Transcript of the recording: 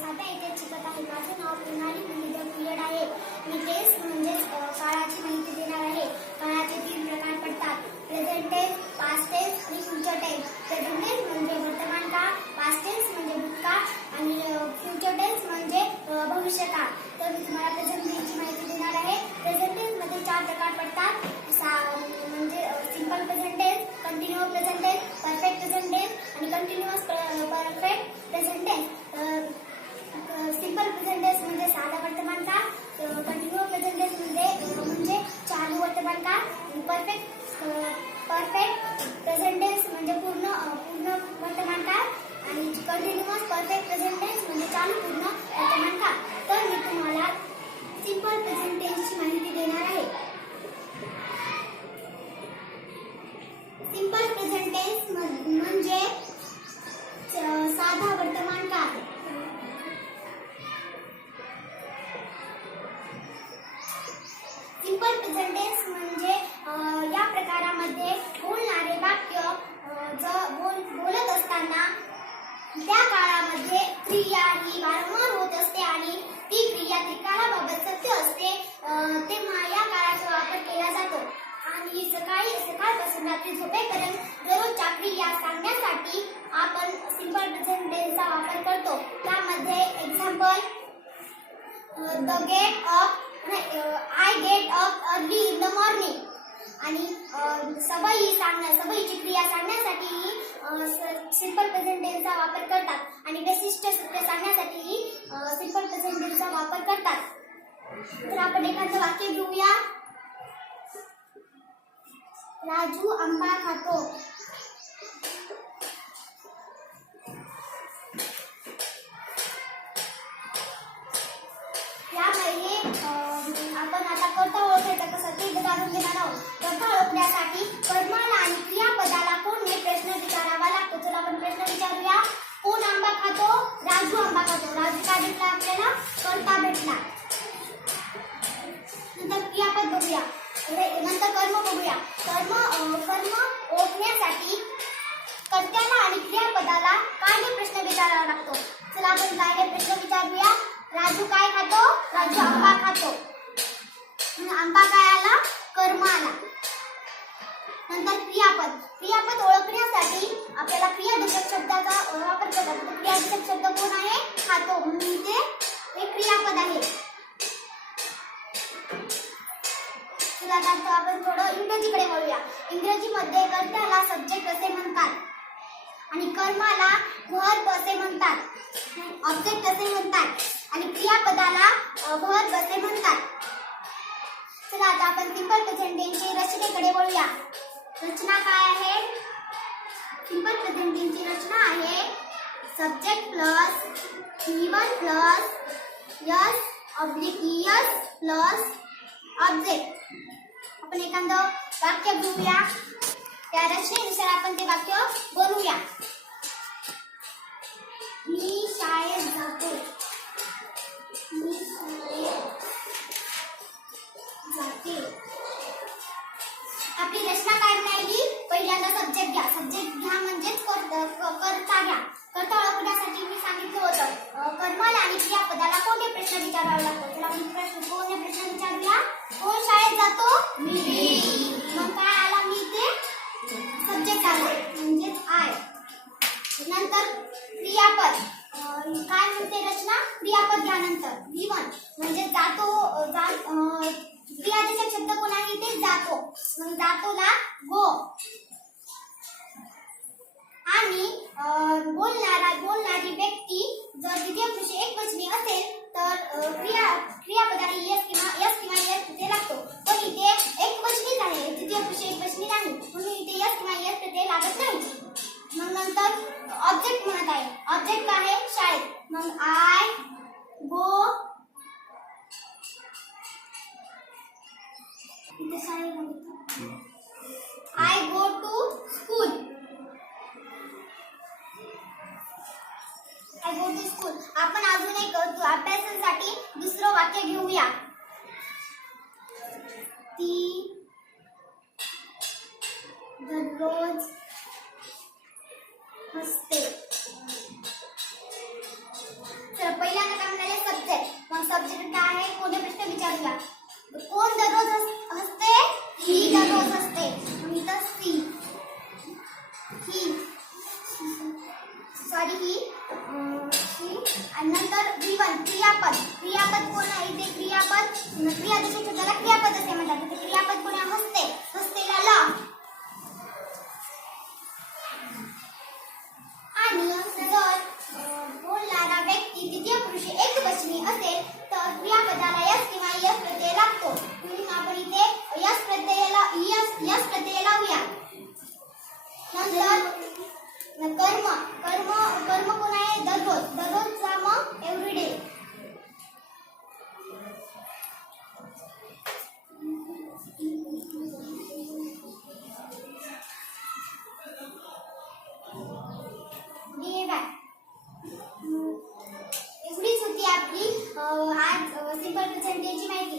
साध्या इथे शिकत आहे. माझे नाव प्रणाली विविध पिरियड आहे. मी टेन्स म्हणजेच काळाची माहिती देणार आहे. काळाचे 3 प्रकार पडतात: प्रेझेंट टेन्स, पास्ट टेन्स आणि फ्युचर टेन्स. प्रेझेंट टेन्स म्हणजे वर्तमान काळ, पास्ट टेन्स म्हणजे भूतकाळ आणि फ्युचर टेन्स म्हणजे भविष्यकाळ. तर मी तुम्हाला प्रेझेंट टेन्सची माहिती देणार आहे. प्रेझेंट टेन्स मध्ये 4 प्रकार पडतात, म्हणजे simple present tense, continuous present tense, perfect present tense आणि continuous perfect present tense. Simple present tense म्हणजे साधा वर्तमान काळ, कंटिन्युअस प्रेझेंट टेन्स म्हणजे चालू वर्तमान काळ, परफेक्ट प्रेझेंट टेन्स म्हणजे पूर्ण वर्तमान काळ आणि कंटिन्युअस परफेक्ट प्रेझेंट टेन्स म्हणजे चालू पूर्ण वर्तमान काळ. तर मी तुम्हाला सिंपल प्रेझेंट टेन्सची माहिती देणार आहे. सिंपल प्रेझेंट टेन्स म्हणजे साधा वर्तमान काळ. सिंपल प्रेझेंट टेन्स म्हणजे या प्रकारामध्ये बोलणारे वाक्य बोलत असताना त्या काळामध्ये क्रिया ही वारंवार होत असते आणि ती क्रिया त्रिकाळाबाबत सत्य असते, तेव्हा या काळाचा वापर केला जातो. आणि सकाळपासून रात्री झोपेपर्यंत दररोजच्या क्रिया सांगण्यासाठी आपण सिंपल प्रेझेंट टेन्सचा वापर करतो. त्यामध्ये example, I get up early in the morning. आणि सवयीची क्रिया सांगण्यासाठी सिंपल प्रेझेंट टेन्सचा वापर करतात आणि विशिष्ट सूत्रे सांगण्यासाठी सिंपल प्रेझेंट टेन्सचा वापर करतात. तर आपण एखादं वाक्य घेऊया. राजू आंबा खातो. यामध्ये आपण आता कर्ता ओळखायचं कसं ते जाणून घेणार आहोत. कर्ता ओळखण्यासाठी कर्माला आणि क्रियापदाला कोणते प्रश्न विचारावा लागतो. तर आपण प्रश्न विचारूया. कोण आंबा खातो? राजू आंबा खातो. राजू काय भेटला आपल्याला? कर्ता भेटला. नंतर क्रियापद बघूया, नंतर कर्म बघूया. कर्म ओळखण्यासाठी कर्त्याला आणि क्रियापदाला काय प्रश्न विचारावा लागतो. चला आपण काय प्रश्न विचारूया. राजू काय खातो? राजू आंबा खातो. आंबा काय आला? कर्म आला. नंतर क्रियापद ओळखण्यासाठी आपल्याला क्रियादर्शक शब्दाचा वापर करतात. क्रियादर्शक शब्द कोण आहे? खातो, म्हणून ते क्रियापद आहे. आता आपण थोडं इंग्रजीकडे वळूया. इंग्रजीमध्ये कर्त्याला सब्जेक्ट असे म्हणतात आणि कर्माला व्हर्ब असे म्हणतात, ऑब्जेक्ट असे म्हणतात आणि क्रियापदाला व्हर्ब असे म्हणतात. चला आता आपण सिंपल प्रेझेंट टेन्सची रचनेकडे वळूया. रचना काय आहे? सिंपल प्रेझेंट टेन्सची रचना आहे subject plus V1 plus S/ES plus object. आपण एखादं वाक्य घेऊया. त्या रचनेनुसार आपण ते वाक्य बनवूया. मी शाळेत जातो. मी शाळेत जाते. आपली रचना काय म्हणाली? पहिल्यांदा सब्जेक्ट घ्या म्हणजेच कर्ता घ्या. कर्ता ओळखण्यासाठी मी सांगितलं होतं कर्माला आणि क्रियापदाला कोणते प्रश्न विचारावे लागतात. त्याला आपण कोणते प्रश्न विचारूया. कोण शाळेत जातो? मी. मग काय आला? मी ते सब्जेक्ट आला म्हणजेच आय. नंतर क्रियापद काय म्हणते रचना? क्रियापद घ्या. नंतर V1 म्हणजे जातो. क्रियादर्शक शब्द कोण आहे? ते जातो. मग जातोला गो. आणि बोलणारी व्यक्ती जर द्वितीय पुरुष एकवचनी असेल तर क्रियापदाला S किंवा S ते लागतो. पण इथे एकवचनीच आहे, द्वितीय पुरुष एकवचनी नाही, म्हणून इथे S किंवा S ते लागत नाही. मग नंतर ऑब्जेक्ट म्हणत आहे. ऑब्जेक्ट काय आहे? शाळेत. मग I go. I go to school. I go to school. आपण अजून एक अभ्यासासाठी दुसरं वाक्य घेऊया. ती दररोज हसते. तर आणि नंतर V1 क्रियापद. क्रियापद कोण आहे? ते क्रियापद क्रियादेशाच्या शब्दाला क्रियापद असे म्हणतात. ते क्रियापद कोण आहे? हसते. हसतेला ला. आणि जर बोलणारा व्यक्ती द्वितीय पुरुषी एकवचनी असेल तर क्रियापदाला यस किंवा यस प्रत्यय लागतो. म्हणून आपण इथे यस प्रत्यय लावूया. नंतर कर्म. कर्म कोण आहे? दररोज. दररोजचा मग एव्हरीडे. एवढीच होती आपली आज सिंपल प्रेझेंटेची माहिती.